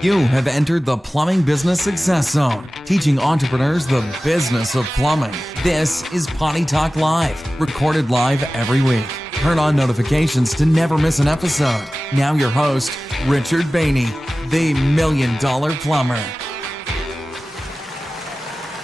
You have entered the Plumbing Business Success Zone, teaching entrepreneurs the business of plumbing. This is Potty Talk Live, recorded live every week. Turn on notifications to never miss an episode. Now your host, Richard Bainey, the $1 Million Plumber.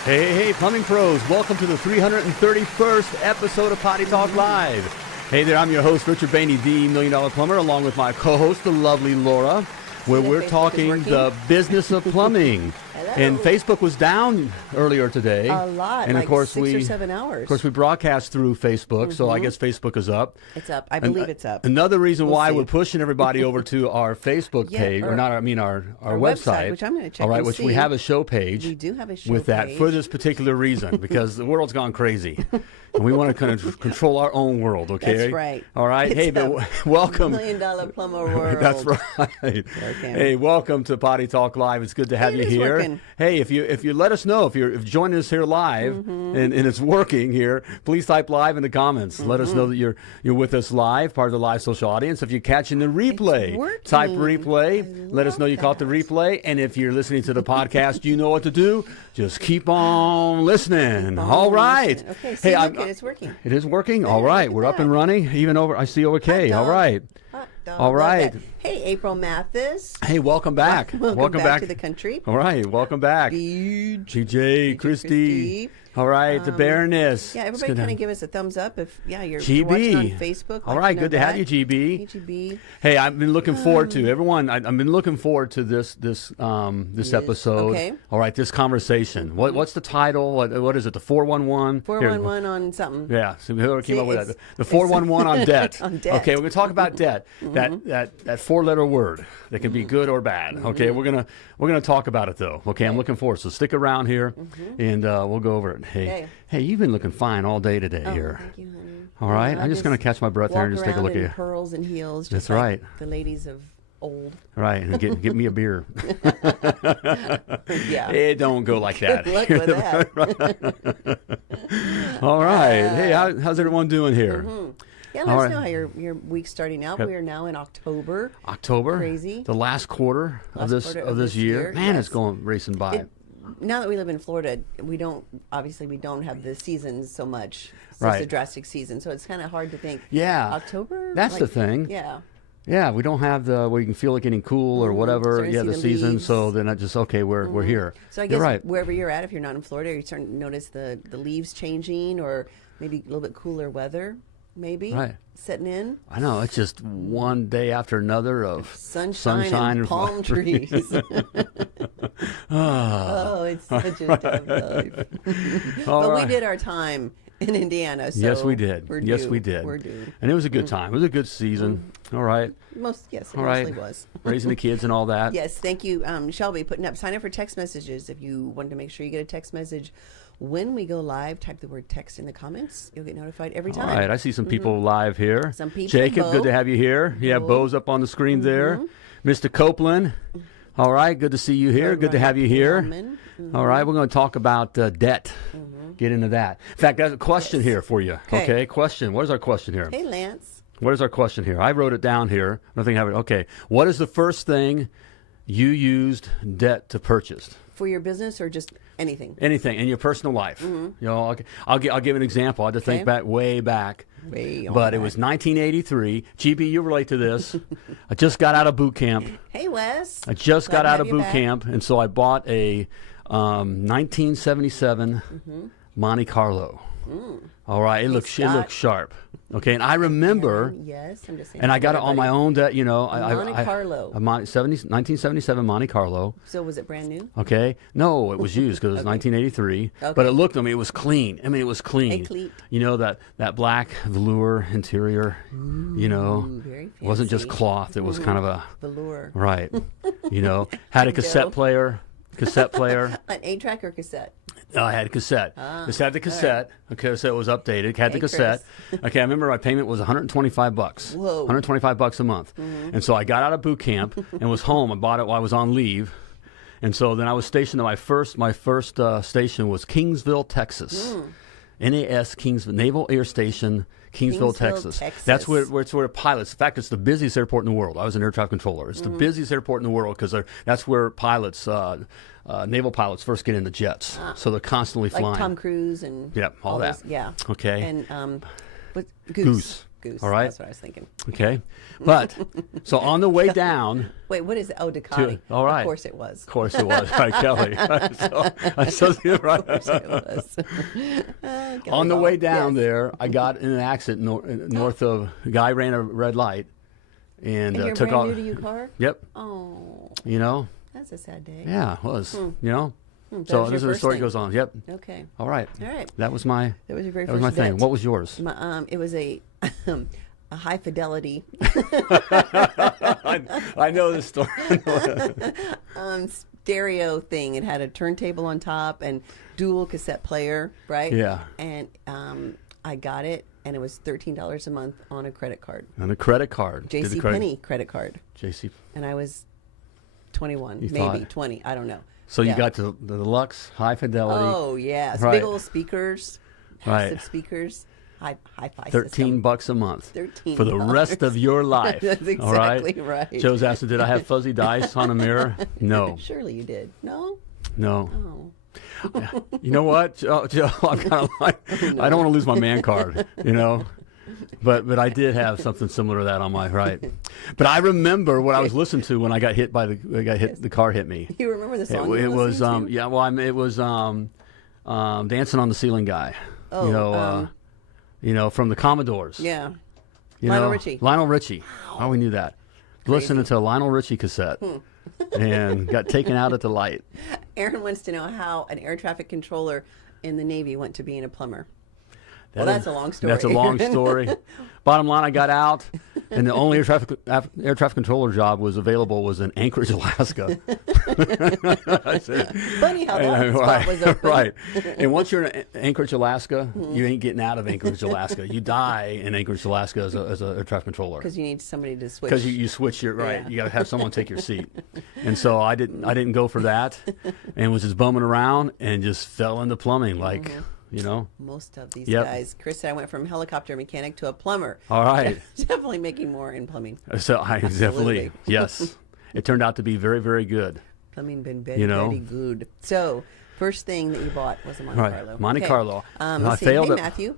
Hey, plumbing pros, welcome to the 331st episode of Potty Talk Live. Hey there, I'm your host, Richard Bainey, the $1 Million Plumber, along with my co-host, the lovely Laura, where we're talking the business of plumbing. And Facebook was down earlier today. A lot, and like of course 6 or 7 hours. Of course, we broadcast through Facebook, so I guess Facebook is up. It's up. I believe it's up. Another reason why we're pushing everybody over to our Facebook page, our website, which I'm going to check. All right, and which see. we have a show page. We do have a show with that page. for this particular reason, because the world's gone crazy, and we want to kind of control our own world. Okay, That's right. All right. It's hey, but welcome. $1 Million Plumber world. That's right. Hey, welcome to Potty Talk Live. It's good to have you here. Working. Hey, if you let us know if you're joining us here live and it's working here, please type live in the comments. Let us know that you're with us live, part of the live social audience. If you're catching the replay, type replay. Let us know you caught the replay. And if you're listening to the podcast, you know what to do. Just keep on listening. All right. Okay. See, look, it's working. It is working. All right. We're up and running. Even over. I see over K. All right. All right. Hey, April Mathis. Hey, welcome back. Welcome back to the country. All right, welcome back. GJ, Christy. All right, the Baroness. Yeah, everybody kind of give us a thumbs up if you're GB. watching on Facebook. All right, good to have you, GB. Hey, GB. Hey, I've been looking forward to everyone. I've been looking forward to this episode. Okay. All right, this conversation. What's the title? What is it? The 411. 411 on something. Yeah, so whoever came up with that. The 411 on debt. On debt. Okay, we're gonna talk about debt. That four-letter word that can be good or bad. Okay, we're gonna talk about it though. Okay, I'm looking forward. So stick around here, and we'll go over it. Hey, you've been looking fine all day today here. Thank you, honey. All right, I'm just gonna catch my breath there and just take a look at you. Pearls and heels. Just That's right. The ladies of old. Right, and get me a beer. Yeah. It don't go like that. Good luck with that. All right. Hey, how's everyone doing here? Yeah, let us know how your week's starting out. We are now in October. October, crazy. The last quarter of this year. Man, it's going racing by. Now that we live in Florida, we don't have the seasons so much. So Right. It's a drastic season, so it's kind of hard to think. Yeah, October. That's the thing. Yeah. Yeah, we don't have where you can feel it getting cool or whatever. Starting to see the the season. leaves. So then I just we're here. So I You're guess right. wherever you're at, if you're not in Florida, you're starting to notice the leaves changing, or maybe a little bit cooler weather. Maybe setting in. I know, it's just one day after another of sunshine and palm trees. Oh, it's such a tough life. But we did our time in Indiana. So yes, we did. We're due. And it was a good time. It was a good season. All right. It mostly was. Raising the kids and all that. Yes, thank you, Shelby, putting up. Sign up for text messages if you want to make sure you get a text message. When we go live, type the word text in the comments. You'll get notified every time. All right. I see some people live here. Some people. Jacob, good to have you here. Yeah, Bo's up on the screen there. Mr. Copeland. All right. Good to see you here. Good to have you here. All right. We're going to talk about debt. Get into that. In fact, there's a question here for you. Okay. Question. What is our question here? Hey, Lance. What is our question here? I wrote it down here. I don't think I have it. Okay. What is the first thing you used debt to purchase? For your business or just anything? Anything in your personal life. You know, I'll give an example. I had to think way back. But it was 1983. GB, you relate to this. I just got out of boot camp. Hey, Wes. I just got out of boot camp, and so I bought a 1977 Monte Carlo. All right, it looks sharp. Okay, and I remember. Yes, I'm just saying. And I got it on my own debt, you know. Monte Carlo. 1977 Monte Carlo. So was it brand new? Okay, no, it was used because it was 1983. Okay. But it looked. I mean, it was clean. It was clean. You know that black velour interior. You know, very fancy. It wasn't just cloth. It was kind of a velour. Right. You know, had a cassette player. An 8-track or cassette? I had a cassette. Just had the cassette. Right. Okay, so it was updated. Had the cassette. Okay, I remember my payment was $125. Whoa. $125 a month. And so I got out of boot camp and was home. I bought it while I was on leave. And so then I was stationed at my first station was Kingsville, Texas. NAS Kingsville Naval Air Station, Kingsville, Texas. That's where pilots. In fact, it's the busiest airport in the world. I was an air traffic controller. It's the busiest airport in the world because that's where pilots, naval pilots, first get in the jets. So they're constantly flying. Like Tom Cruise and all that. Those, yeah. Okay. And Goose. All right. That's what I was thinking. Okay. But so on the way down. Wait, what is it? Oh, Ducati. All right. Of course it was. Of course it was. Right, Kelly. I saw you right. Of course it was. On the way down there, I got in an accident north of. A guy ran a red light and you're took brand off. new to your car? Yep. Oh. You know. That's a sad day. Yeah, it was. You know. So this is the story goes on. Yep. Okay. All right. All right. That was my. That was your very That first was my thing. vet. What was yours? It was a high fidelity I know this story. stereo thing. It had a turntable on top and dual cassette player, right? Yeah. And I got it, and it was $13 a month on a credit card. On a credit card. J.C. Penney credit card. J.C. And I was 21, You maybe thought. 20. I don't know. So you Yeah. got the deluxe high fidelity. Oh yes, Right. big old speakers, Right. massive speakers, hi-fi $13 a month 13 for the rest of your life. That's All exactly right. right. Joe's asking, did I have fuzzy dice on a mirror? No. Surely you did. No. No. Oh. You know what, Joe? I'm kind of like, I don't want to lose my man card, you know. But I did have something similar to that on my right. But I remember what I was listening to when I got hit by the car hit me. You remember the song? It was to? yeah. Well, it was Dancing on the Ceiling guy. Oh, you know, from the Commodores. Yeah. You Lionel know? Richie. Lionel Richie. Oh, we knew that. Listening to a Lionel Richie cassette. And got taken out at the light. Aaron wants to know how an air traffic controller in the Navy went to being a plumber. Well, that's a long story. That's a long story. Bottom line, I got out, and the only air traffic controller job was in Anchorage, Alaska. I said, Funny how that spot was open. Right. And once you're in Anchorage, Alaska, you ain't getting out of Anchorage, Alaska. You die in Anchorage, Alaska as an air traffic controller. Because you need somebody to switch. Because you switch your right. Yeah. You got to have someone take your seat. And so I didn't go for that, and was just bumming around and just fell into plumbing like. You know, most of these guys. Chris said I went from helicopter mechanic to a plumber. All right. Definitely making more in plumbing. So I definitely, yes. It turned out to be very, very good. Plumbing been very, very good. So, first thing that you bought was a Monte Carlo. Monte Carlo. Let's see. Hey, Matthew.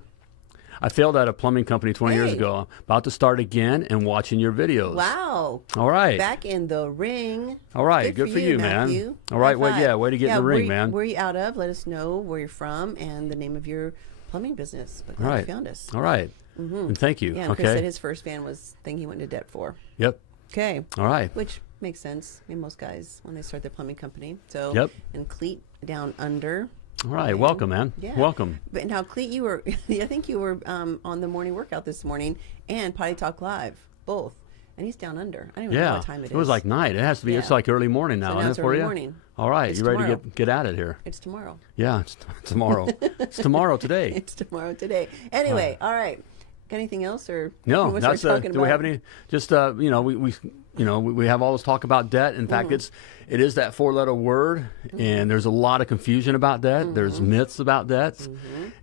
I failed at a plumbing company 20 years ago. About to start again and watching your videos. Wow. All right. Back in the ring. All right. Good for you, man. Matthew. All right. Way to get in the ring, man. Where are you out of? Let us know where you're from and the name of your plumbing business. But glad you found us. All right. And thank you. Yeah, and Chris said his first van was the thing he went into debt for. Yep. Okay. All right. Which makes sense. I mean, most guys, when they start their plumbing company. So, and Cleat down under. All right, welcome, man. Yeah. Welcome. But now, Cleet, you were, I think you were on the morning workout this morning and Potty Talk Live, both. And he's down under. I don't even know what time it is. It was like night. It has to be. It's like early morning now. So now it's early morning. All right, It's you ready tomorrow. to get at it here? It's tomorrow. Yeah, it's tomorrow. It's tomorrow today. It's tomorrow today. Anyway, all right. Got anything else or? No, what that's. we're talking Do we have about? any? Just we have all this talk about debt. In fact, it is that 4-letter word, and there's a lot of confusion about debt. There's myths about debt,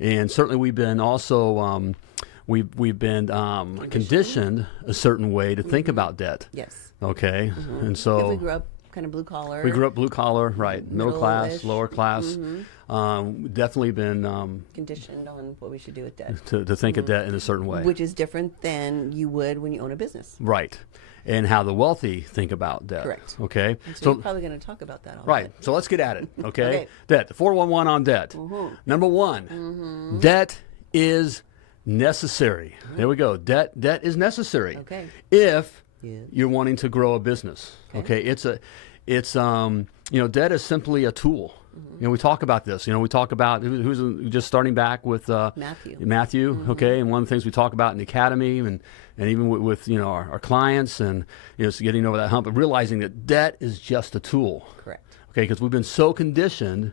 and certainly we've been also we've been conditioned a certain way to think about debt. Yes. Okay, and so If we grew up kind of blue collar. we grew up blue collar, right? Middle class, Middle-ish. lower class. Definitely been conditioned on what we should do with debt. to think of debt in a certain way. Which is different than you would when you own a business. Right. And how the wealthy think about debt. Correct. Okay. So you're probably going to talk about that all right. day. So let's get at it. Okay. Okay. Debt. The 411 on debt. Number one, debt is necessary. There we go. Debt is necessary. Okay. If you're wanting to grow a business. Okay. It's debt is simply a tool. We talk about this. We talk about who's just starting back with Matthew. Okay, and one of the things we talk about in the academy, and even with our clients, and it's getting over that hump of realizing that debt is just a tool. Correct. Okay, because we've been so conditioned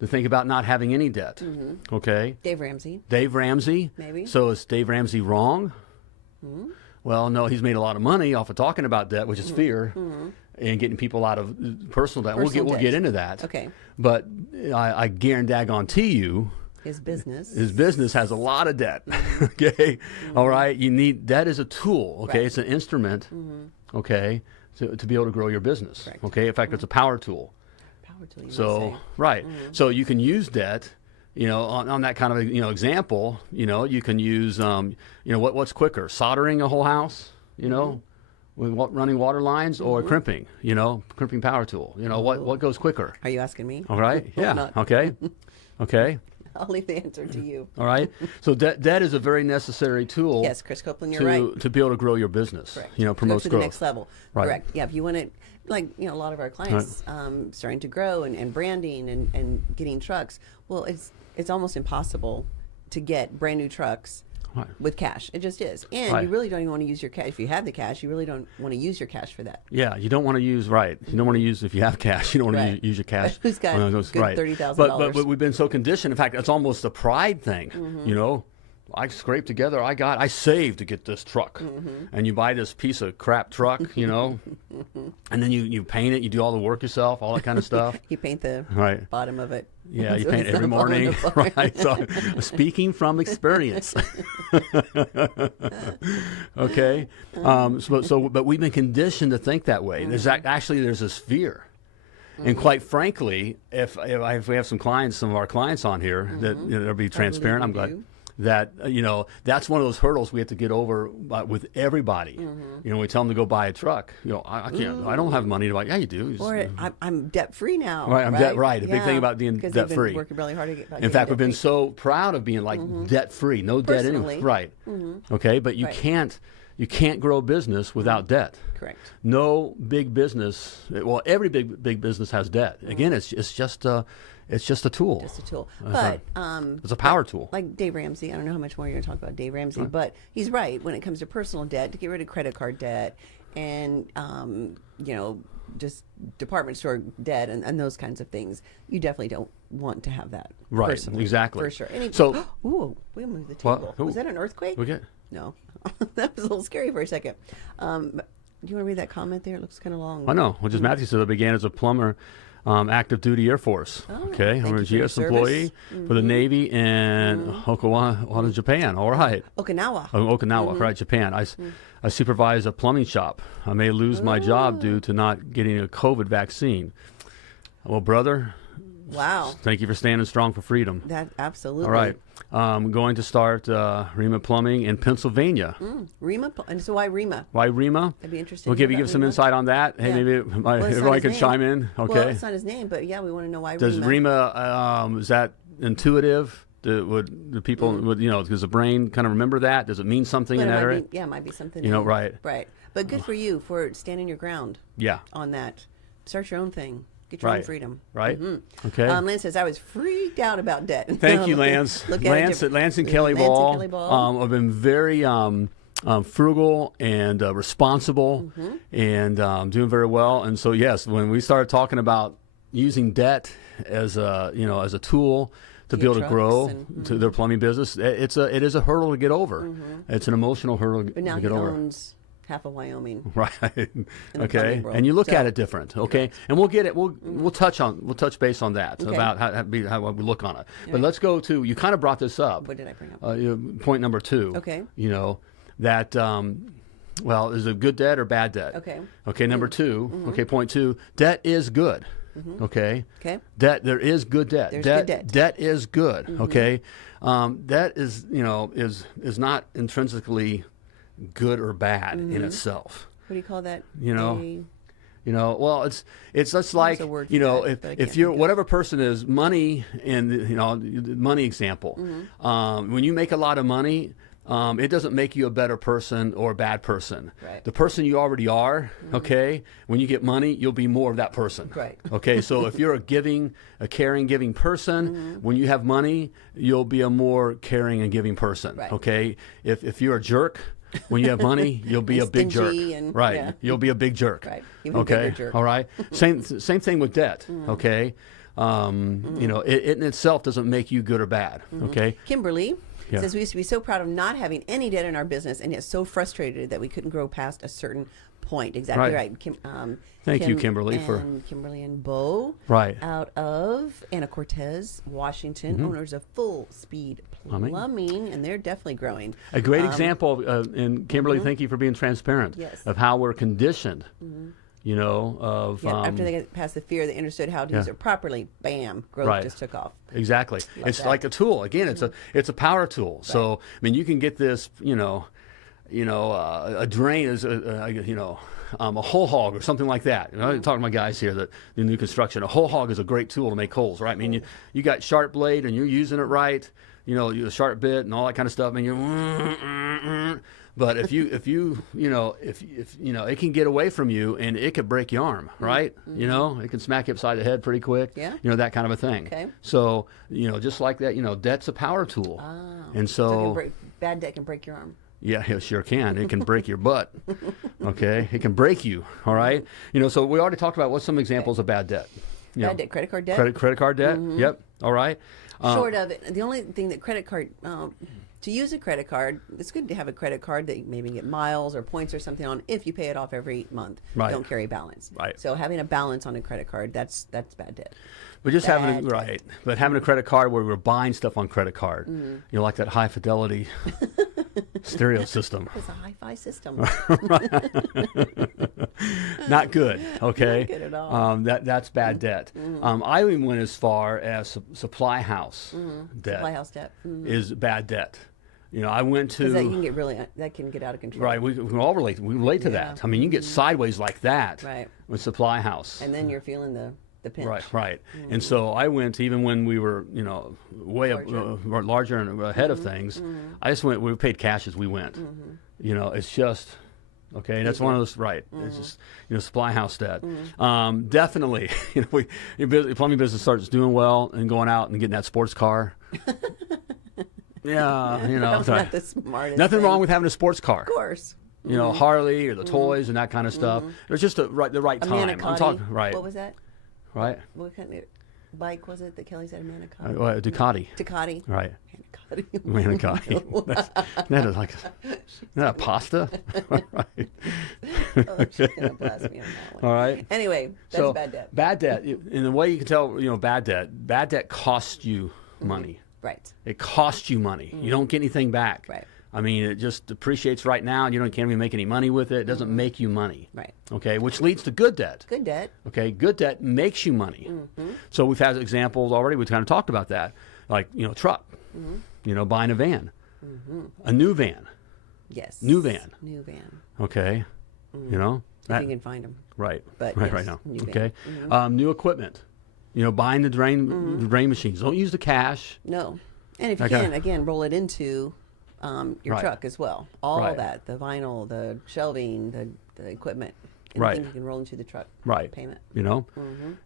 to think about not having any debt. Okay. Dave Ramsey. Maybe. So is Dave Ramsey wrong? Well, no, he's made a lot of money off of talking about debt, which is fear. And getting people out of personal debt. We'll get into that. Okay. But I guarantee you His business. His business has a lot of debt. Okay. All right. You need debt is a tool. Okay. Right. It's an instrument. Okay. To be able to grow your business. Correct. Okay. In fact, it's a power tool. Power tool, you So might say. right. So you can use debt. On that kind of example. You can use what's quicker, soldering a whole house. With running water lines or crimping. Crimping power tool. What goes quicker? Are you asking me? All right. Yeah. Not. Okay. Okay. I'll leave the answer to you. All right. So debt is a very necessary tool. Yes, Chris Copeland, you're right. To be able to grow your business. Correct. Promotes to growth. the next level. Right. Correct. Yeah, if you want to, a lot of our clients starting to grow and branding and getting trucks. Well, it's almost impossible to get brand new trucks with cash. It just is. And you really don't even want to use your cash. If you have the cash, you really don't want to use your cash for that. Yeah, you don't want to use, right. You don't want to use, if you have cash, you don't want to use your cash. Who's got good $30,000? But we've been so conditioned. In fact, it's almost a pride thing, I scraped together, I saved to get this truck. And you buy this piece of crap truck, and then you paint it, you do all the work yourself, all that kind of stuff. You paint the bottom of it. Yeah, you paint it every morning. Right. So speaking from experience. Okay. But we've been conditioned to think that way. There's this fear. And quite frankly, if we have some of our clients on here that they'll be transparent, I'm glad. That that's one of those hurdles we have to get over with everybody. We tell them to go buy a truck. I can't. I don't have money to buy. Yeah, you do. Or I'm debt free now. Right, I'm debt right. A big thing about being because debt they've free. been working really hard to get. In fact, we've been so proud of being debt free, no debt anyway. Right. Okay, but you can't grow a business without debt. Correct. No big business. Well, every big business has debt. Again, it's just a tool. Just a tool. But it's a power tool. Like Dave Ramsey. I don't know how much more you're going to talk about Dave Ramsey, but he's right when it comes to personal debt, to get rid of credit card debt and just department store debt and those kinds of things. You definitely don't want to have that. Right. Personally, Exactly. For sure. Ooh, we moved the table. What? Was that an earthquake? No. That was a little scary for a second. Do you want to read that comment there? It looks kind of long. I know. Well, just Mathis said I began as a plumber, active duty Air Force. Okay, I'm a GS employee for the Navy in Okinawa, Japan. All right. Okinawa. Okinawa, right, Japan. I supervise a plumbing shop. I may lose my job due to not getting a COVID vaccine. Well, brother. Wow. Thank you for standing strong for freedom. That absolutely. All right. I'm going to start Rima Plumbing in Pennsylvania. Rima? And so why Rima? Why Rima? I'd be interested. We'll give some insight on that. Hey, maybe everyone can chime in. Okay. Well, it's not his name, but yeah, we want to know why Rima. Does Rima, is that intuitive? Would the people, does the brain kind of remember that? Does it mean something in that area? It might be something. Right. Right. But good for you for standing your ground. Yeah. On that. Start your own thing. Get your own freedom. Right. Okay. Lance says, I was freaked out about debt. Thank you, Lance. Lance and Kelly Ball have been very frugal and responsible and doing very well. And so, yes, when we started talking about using debt as a tool to be able to grow to their plumbing business, it is a hurdle to get over. It's an emotional hurdle to get over. But now he owns half of Wyoming. Right. Okay. And you look at it different. Okay. Correct. And we'll get it. We'll touch base on that about how we look on it. But let's go to, you kind of brought this up. What did I bring up? Point number 2. Okay. That is it good debt or bad debt? Okay. Okay. Number 2. Okay. Point 2. Debt is good. Okay. Okay. There is good debt. There's good debt. Debt is good. Okay. Debt is not intrinsically good or bad in itself. What do you call that? Well, it's just like, if you're whatever person is money and the money example. When you make a lot of money, it doesn't make you a better person or a bad person. Right. The person you already are, okay, when you get money, you'll be more of that person. Right. Okay, so if you're a caring, giving person, when you have money, you'll be a more caring and giving person. Right. Okay, if you're a jerk, when you have money, you'll be a big jerk. Right. You'll be a big jerk. Right. Even okay. Bigger jerk. All right. Same thing with debt. Okay. It in itself doesn't make you good or bad. Okay. Kimberly says we used to be so proud of not having any debt in our business and yet so frustrated that we couldn't grow past a certain point. Exactly right. Thank you, Kimberly, Kimberly and Bo. Right. Out of Anna Cortez, Washington, owners of Full Speed Plumbing, and they're definitely growing. A great example, and Kimberly, thank you for being transparent, of how we're conditioned. After they got past the fear, they understood how to use it properly. Bam, growth just took off. Exactly. It's like a tool. Again, it's a power tool. Right. So I mean, you can get this, a drain is a hole hog or something like that. I'm talking to my guys here that do new construction. A hole hog is a great tool to make holes, right? I mean, you got sharp blade and you're using it right. A sharp bit and all that kind of stuff. I mean, but if it can get away from you and it could break your arm, right? It can smack you upside the head pretty quick. Yeah. That kind of a thing. Okay. So just like that, debt's a power tool. And so bad debt can break your arm. Yeah, it sure can. It can break your butt. Okay, it can break you. All right. So we already talked about what's some examples of bad debt. Bad debt, credit card debt. Credit card debt. Yep. All right. Short of it, the only thing that credit card, to use a credit card, it's good to have a credit card that you maybe get miles or points or something on if you pay it off every month. Right. Don't carry a balance. Right. So having a balance on a credit card, that's bad debt. But just having a credit card where we're buying stuff on credit card, like that high fidelity stereo system. It's a hi-fi system. Not good. Okay. Not good at all. That's bad debt. I even went as far as supply house debt. Supply house debt is bad debt. I went to that can get out of control. Right, we can all relate. We relate to that. I mean, you get sideways like that with supply house, and then you're feeling the pinch. Right. And so I went, even when we were, way larger and ahead of things. I just went. We paid cash as we went. It's just. Okay, and that's one of those, right. It's just, supply house debt. Definitely, your plumbing business starts doing well and going out and getting that sports car. Yeah, That's not the smartest nothing thing. wrong with having a sports car. Of course. Harley or the toys and that kind of stuff. It's just the right time. I'm talking, right. What was that? Right. What kind of bike was it that Kelly said? A Manicotti? Ducati. Ducati. Right. Manicotti. Isn't that a pasta? Right. She's going to blast me on that one. All right. Anyway, that's bad debt. Bad debt. In the way you can tell, bad debt costs you money. Right. It costs you money. You don't get anything back. Right. I mean, it just depreciates right now. You can't even make any money with it. It doesn't make you money. Right. Okay, which leads to good debt. Good debt. Okay, good debt makes you money. So we've had examples already. We've kind of talked about that, like truck. Buying a van, a new van. Yes. New van. New van. Okay. If you can find them. Right. But right now. Okay. New equipment. Buying the drain machines. Don't use the cash. No. And if you can, again, roll it into your truck as well. All that, the vinyl, the shelving, the equipment. Anything you can roll into the truck payment.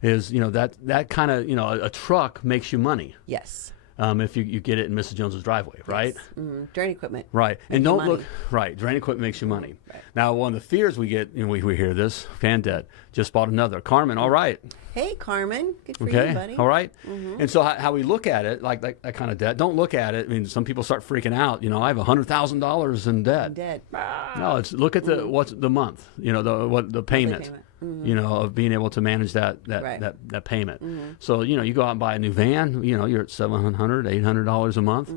Is, that kind of, a truck makes you money. Yes. If you get it in Mrs. Jones's driveway, right? Yes. Drain equipment. Right. And don't look, drain equipment makes you money. Right. Now, one of the fears we get, we hear this, fan debt, just bought another. Carmen, all right. Hey, Carmen. Good for you, buddy. All right. And so how we look at it, like that kind of debt, don't look at it. I mean, some people start freaking out. I have $100,000 in debt. No, look at what's the month, the payment. Of being able to manage that payment. So, you go out and buy a new van, you're at $700, $800 a month.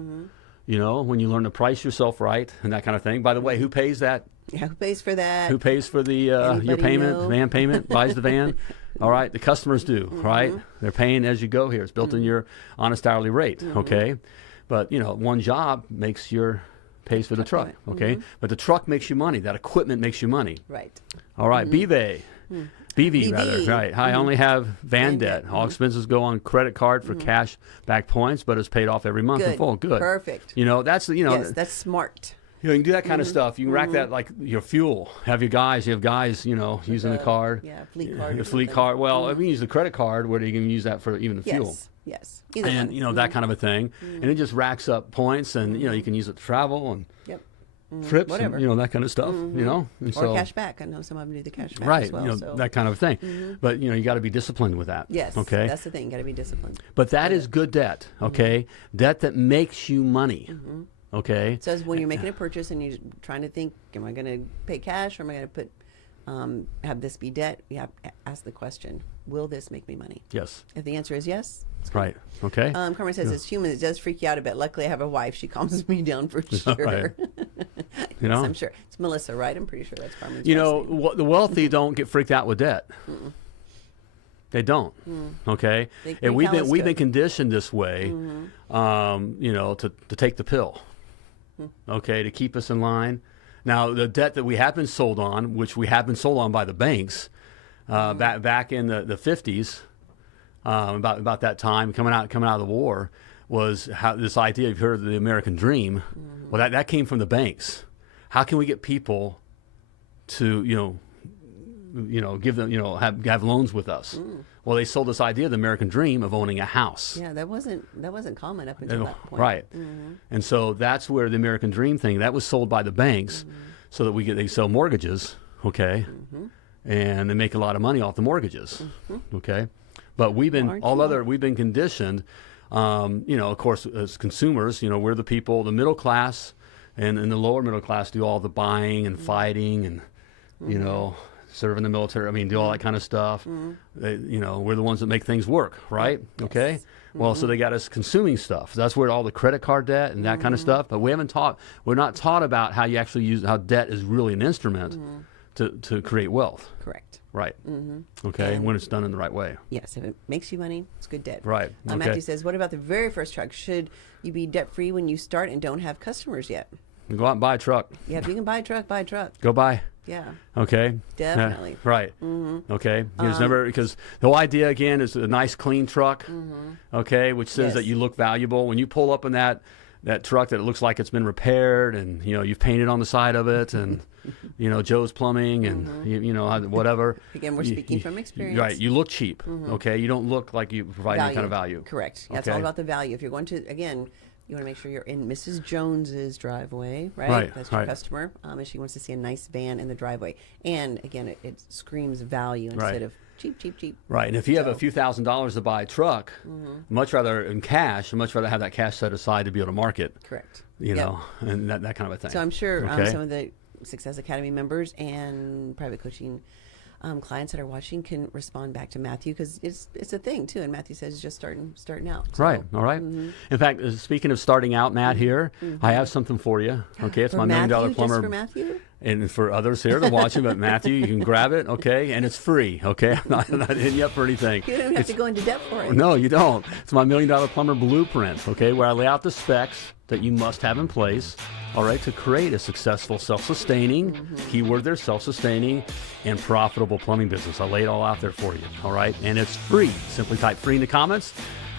When you learn to price yourself right and that kind of thing. By the way, who pays that? Yeah, who pays for that? Who pays for the your payment, van payment, buys the van? All right, the customers do, right? They're paying as you go here. It's built in your honest hourly rate, okay? But, one job pays for the truck, okay? But the truck makes you money. That equipment makes you money. Right. All right, BV rather, right. I only have van debt. All expenses go on credit card for cash back points, but it's paid off every month in full. Good. Perfect. That's yes, that's smart. You can do that kind of stuff. You can rack that like your fuel. You have guys, using the card. Yeah, fleet card. Your fleet card. Well, if you use the credit card, where you can use that for even the fuel. Yes. Either one. That kind of a thing. And it just racks up points, and you can use it to travel and trips, whatever. And, that kind of stuff. And or cash back. I know some of them do the cash back as well. That kind of thing. But you got to be disciplined with that. Yes. Okay. That's the thing. You got to be disciplined. But that is good debt. Okay. Debt that makes you money. Okay. So when you're making a purchase and you're trying to think, am I going to pay cash or am I going to put have this be debt, you have to ask the question, will this make me money? Yes. If the answer is yes, right. Okay. Carmen says, it's human. It does freak you out a bit. Luckily, I have a wife. She calms me down for sure. Right. Yes, I'm sure. It's Melissa, right? I'm pretty sure that's Carmen's You wife's know, name. the wealthy don't get freaked out with debt. They don't. Okay. And we've been conditioned this way, you know, to take the pill. Okay, to keep us in line. Now, the debt that we have been sold on, which we have been sold on by the banks, back in the 50s, about that time, coming out of the war, was how this idea, you've heard of the American dream. Well, that came from the banks. How can we get people to, give them, have loans with us? Well, they sold this idea, the American dream, of owning a house. Yeah, that wasn't common up until that point. Right. And so that's where the American dream thing, that was sold by the banks so that they sell mortgages, okay? And they make a lot of money off the mortgages, okay? But we've been conditioned, of course, as consumers, we're the people, the middle class and the lower middle class do all the buying and fighting and, serve in the military, do all that kind of stuff. They, we're the ones that make things work, right? Yes. Okay. Well, so they got us consuming stuff. That's where all the credit card debt and that kind of stuff. But we're not taught about how you actually how debt is really an instrument to create wealth. Correct. Right. Okay. And when it's done in the right way. Yes. If it makes you money, it's good debt. Right. Okay. Matthew says, what about the very first truck? Should you be debt free when you start and don't have customers yet? You go out and buy a truck. Yeah. If you can buy a truck, buy a truck. Go buy. Yeah. Okay. Definitely. Right. Okay. There's because the whole idea again is a nice clean truck. Okay, which says that you look valuable when you pull up in that truck that it looks like it's been repaired and you've painted on the side of it and Joe's Plumbing and whatever. Again, we're speaking from experience. Right. You look cheap. Okay. You don't look like you provide any kind of value. Correct. Yeah, it's all about the value. If you're going to you want to make sure you're in Mrs. Jones's driveway, right? Right. That's your customer. And she wants to see a nice van in the driveway. And again, it screams value instead of cheap. Right. And if you have a few $1,000s to buy a truck, much rather in cash, I'd much rather have that cash set aside to be able to market. Correct. And that kind of a thing. So I'm sure some of the Success Academy members and private coaching clients that are watching can respond back to Matthew because it's a thing too. And Matthew says just starting out. So. Right. All right. In fact, speaking of starting out, Matt, here, I have something for you. Okay, it's for my $1 Million Plumber. Just for Matthew? And for others here to watch it, but Matthew, you can grab it, okay? And it's free, okay? I'm not hitting you up for anything. You don't have to go into debt for it. No, you don't. It's my $1 Million Plumber blueprint, okay, where I lay out the specs that you must have in place, all right, to create a successful, self-sustaining, keyword there, self-sustaining, and profitable plumbing business. I lay it all out there for you, all right? And it's free. Simply type free in the comments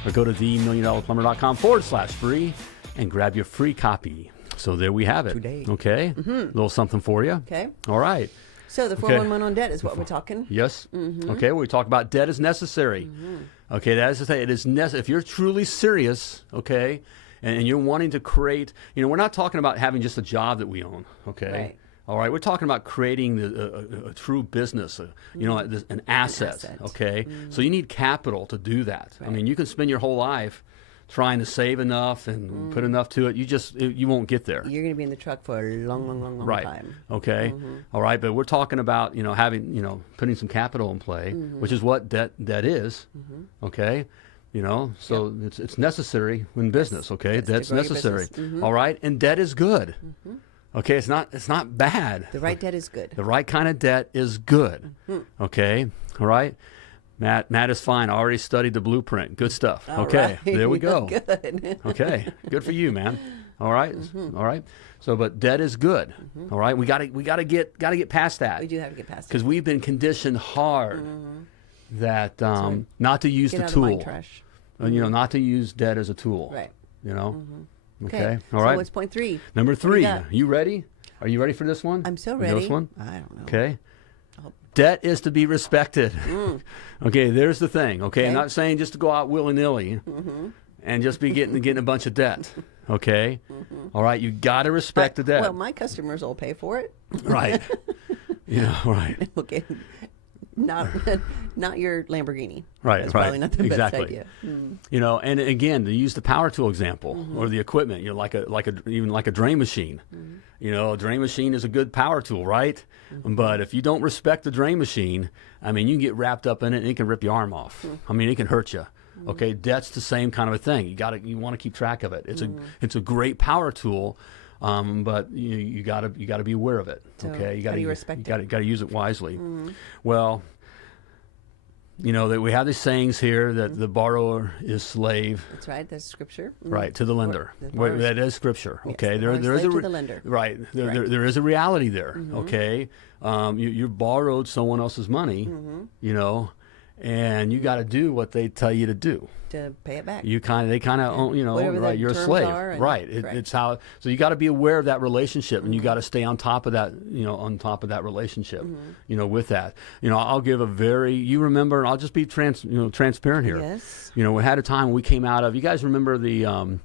or go to themilliondollarplumber.com/free and grab your free copy. So there we have it. Today. Okay. A little something for you. Okay. All right. So the 411 on debt is what we're talking. Yes. Okay. We talk about debt is necessary. Okay. That is to say, it is necessary. If you're truly serious, okay, and you're wanting to create, we're not talking about having just a job that we own. Okay. Right. All right. We're talking about creating a true business, an asset. Okay. So you need capital to do that. Right. I mean, you can spend your whole life trying to save enough and put enough to it, you won't get there. You're going to be in the truck for a long right. time. Okay. All right. But we're talking about, having, putting some capital in play, which is what debt is. Okay. So it's necessary in business. Okay. Yes, Debt's necessary. All right. And debt is good. Okay. It's not bad. The right debt is good. The right kind of debt is good. Okay. All right. Matt is fine. I already studied the blueprint. Good stuff. All okay, right. There we go. Good. Okay, good for you, man. All right, all right. So, but debt is good. All right, we got to get past that. We do have to get past it because we've been conditioned hard that not to use the tool. Trash. Not to use debt as a tool. Right. Okay. All right. So what's point 3? Number 3. You ready? Are you ready for this one? I'm so ready. This one? I don't know. Okay. Debt is to be respected. Okay, there's the thing. Okay, I'm not saying just to go out willy-nilly and just be getting a bunch of debt. Okay, all right, you got to respect the debt. Well, my customers will pay for it. Right. Right. Okay. not your Lamborghini. Right, That's right. probably not the Exactly. best idea. You know, and again, to use the power tool example or the equipment, you know, even like a drain machine. You know, a drain machine is a good power tool, right? But if you don't respect the drain machine, I mean, you can get wrapped up in it and it can rip your arm off. I mean, it can hurt you. Okay, debt's the same kind of a thing. You want to keep track of it. It's a great power tool, but you gotta be aware of it. So Okay, how do you respect it? Gotta use it wisely. Well, you know that we have these sayings here that the borrower is slave. That's right. That's scripture. Right, to the lender. That is scripture. Yes, Okay, the there is slave to the lender. Right. There is a reality there. Okay, you borrowed someone else's money. You know, and you got to do what they tell you to do. To pay it back. They kind of own, you know, Whatever right. the You're a terms slave. are, and- Right. It's how. So you got to be aware of that relationship, and you got to stay on top of that. You know, on top of that relationship. You know, with that. You know, I'll give a very. You remember? And I'll just be transparent here. Yes. You know, we had a time when we came out of. You guys remember the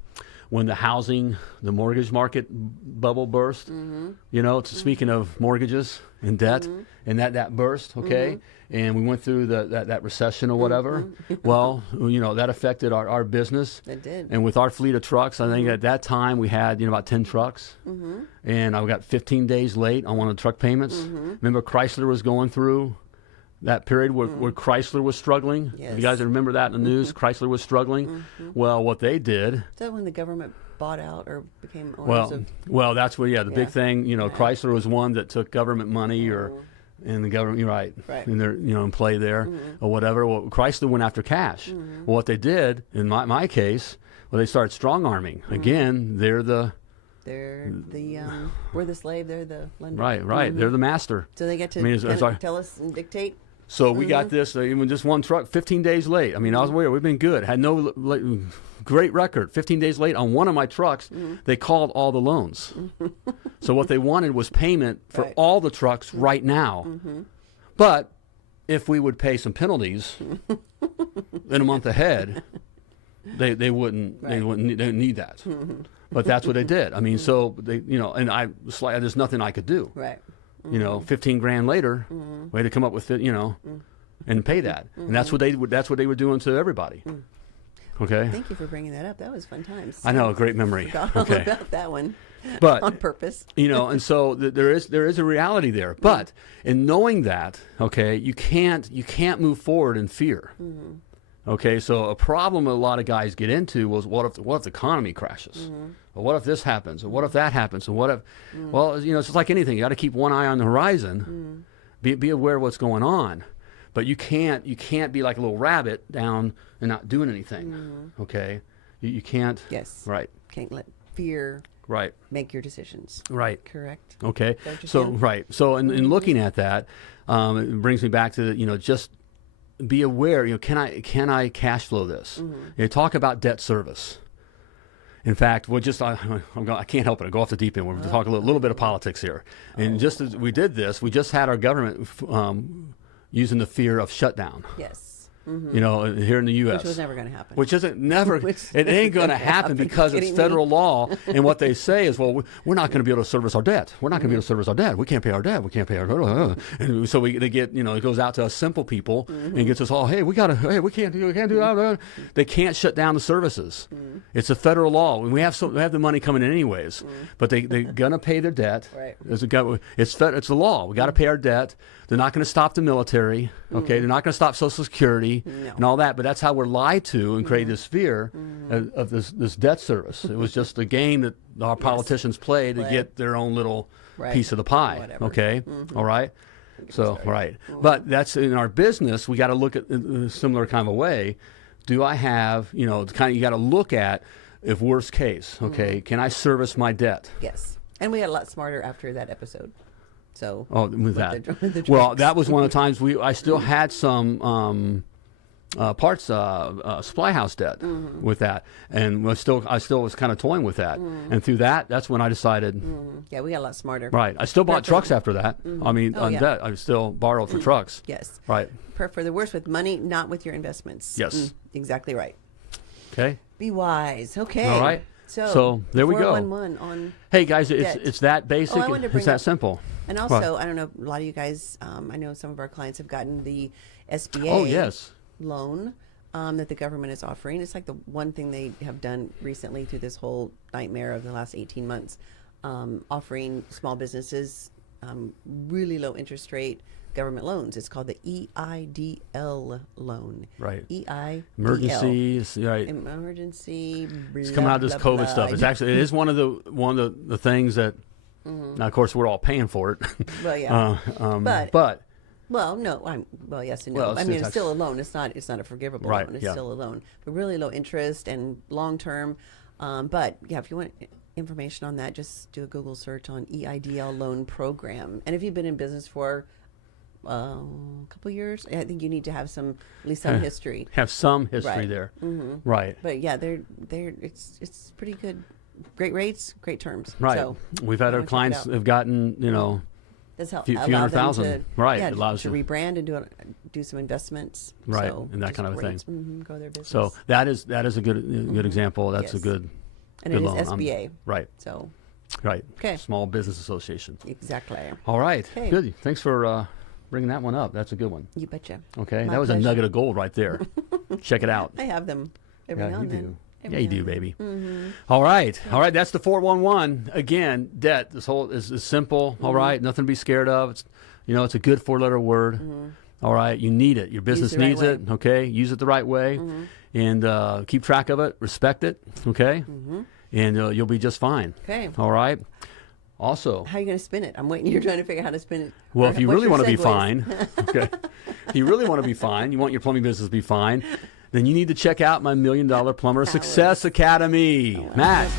when the mortgage market bubble burst? You know, speaking of mortgages and debt, and that burst. Okay. And we went through that recession or whatever. Well, you know, that affected our business. It did. And with our fleet of trucks, I think at that time we had, you know, about 10 trucks. And I got 15 days late on one of the truck payments. Remember Chrysler was going through that period where Chrysler was struggling? Yes. You guys remember that in the news? Chrysler was struggling. Well, what they did... Is that when the government bought out or became owners of... Well, that's what, the big thing, you know, Chrysler was one that took government money or... And the government, you're right. And they're, you know, in play there or whatever. Well, Chrysler went after cash. Well, what they did, in my case, they started strong arming. Again, we're the slave, they're the lender. Right. They're the master. So they get to tell us and dictate. So we got this, even just one truck, 15 days late. I mean, I was aware, we've been good. Had no great record. 15 days late on one of my trucks, they called all the loans. So what they wanted was payment for all the trucks right now. But if we would pay some penalties in a month ahead, they wouldn't need that. But that's what they did. I mean, so they, you know, and there's nothing I could do. Right. You know, 15 grand later, we had to come up with it, you know, and pay that. And that's what they were doing to everybody. Okay. Thank you for bringing that up. That was fun times. I know, great memory. Forgot all about that one. But on purpose. You know, and so there is a reality there. But in knowing that, okay, you can't move forward in fear. Okay, so a problem a lot of guys get into was what if the economy crashes? Or what if this happens? Or what if that happens? Or what if well, you know, it's just like anything. You got to keep one eye on the horizon. Be aware of what's going on. But you can't be like a little rabbit down and not doing anything. Okay? You can't. Yes. Right. Can't let fear make your decisions. Right. Correct. Okay. So right. So in looking at that, it brings me back to just be aware. Can I cash flow this? Talk about debt service. In fact, I can't help it. I go off the deep end. We're going to talk a little bit of politics here. And just as we did this, we just had our government using the fear of shutdown. Yes. Here in the U.S. Which was never going to happen. Which isn't never. It ain't going to happen because it's federal law. And what they say is, well, we're not going to be able to service our debt. We're not going to be able to service our debt. We can't pay our debt. We can't pay our debt. And so they get, it goes out to us simple people and gets us all, hey, we can't do that. They can't shut down the services. It's a federal law. We have the money coming in anyways, but they're going to pay their debt. Right. It's the law. We got to pay our debt. They're not going to stop the military. Okay, they're not going to stop Social Security and all that. But that's how we're lied to and create this fear of this debt service. It was just a game that our politicians play to get their own little piece of the pie. Whatever. Okay, all right. So right, but that's in our business. We got to look at in a similar kind of a way. Do I have you got to look at if worst case. Okay, can I service my debt? Yes, and we got a lot smarter after that episode. So with that, that was one of the times I still had some parts supply house debt with that, and I still was kind of toying with that, and through that's when I decided. Yeah, we got a lot smarter. Right, I still bought trucks after that. I mean, on debt, I still borrowed for trucks. Yes. Right. For the worse with money, not with your investments. Yes. Exactly right. Okay. Be wise. Okay. All right. So there we go. 411 on. Hey guys, it's that basic. It's that simple. And also, I don't know, a lot of you guys, I know some of our clients have gotten the SBA loan that the government is offering. It's like the one thing they have done recently through this whole nightmare of the last 18 months, offering small businesses really low interest rate government loans. It's called the EIDL loan. Right. EIDL. Emergencies. Right. Emergency. It's coming out of this COVID stuff. It's actually, it is one of the things that. Now, of course, we're all paying for it. Well, yeah. But. Well, no. Well, yes and no. Well, I mean, it's still a loan. It's not a forgivable loan. It's still a loan, but really low interest and long term. But yeah, if you want information on that, just do a Google search on EIDL loan program. And if you've been in business for a couple years, I think you need to have at least some history. Have some history there, right? But yeah, it's pretty good, great rates, great terms. Right. So we've had our clients have gotten That's how few hundred thousand, right? Yeah, allows to rebrand and do some investments, right, so and that kind of a thing. Grow their business. So that is a good example. That's a good. And good it is loan. SBA, right? So, right. Okay. Small Business Association. Exactly. All right. Okay. Good. Thanks for bringing that one up. That's a good one. You betcha. Okay. My that was pleasure. A nugget of gold right there. Check it out. I have them every now and then. Yeah, you do, baby. All right. All right. That's the 411. Again, debt. This whole is simple. All right. Nothing to be scared of. It's, it's a good 4-letter word. All right. You need it. Your business needs it. Okay. Use it the right way. And keep track of it. Respect it. Okay. And you'll be just fine. Okay. All right. Also, how are you going to spin it? I'm waiting. You're trying to figure out how to spin it. Well, if you really want to be fine, okay. If you really want to be fine, you want your plumbing business to be fine, then you need to check out my $1 Million Plumber Success Academy. Oh, Matt.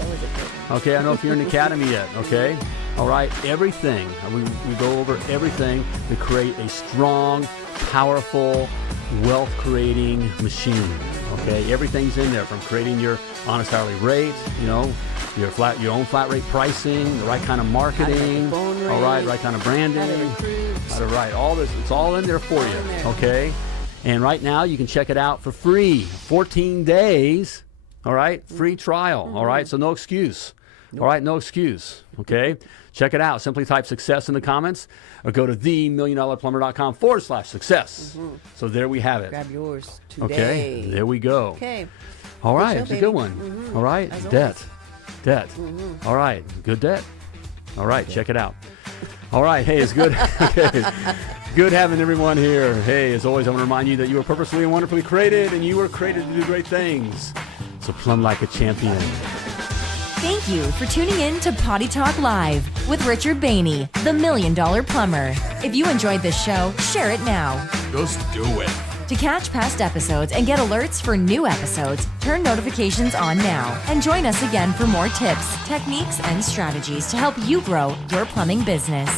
Okay, I don't know if you're in the academy yet. Okay. All right. Everything. We go over everything to create a strong, powerful, wealth-creating machine. Okay. Everything's in there, from creating your honest hourly rate, your own flat rate pricing, the right kind of marketing, all right kind of branding, all this. It's all in there for you. Okay. And right now you can check it out for free, 14 days. All right. Free trial. All right. So no excuse. All right. No excuse. Okay. Check it out. Simply type success in the comments or go to themilliondollarplumber.com/success. So there we have it. Grab yours today. Okay. There we go. Okay. All right. It's a good one. All right. Debt. All right. Good debt. All right. Check it out. All right. Hey, it's good. Okay. Good having everyone here. Hey, as always, I want to remind you that you were purposefully and wonderfully created, and you were created to do great things. So plumb like a champion. Thank you for tuning in to Potty Talk Live with Richard Bainey, the $1 Million Plumber. If you enjoyed this show, share it now. Just do it. To catch past episodes and get alerts for new episodes, turn notifications on now and join us again for more tips, techniques, and strategies to help you grow your plumbing business.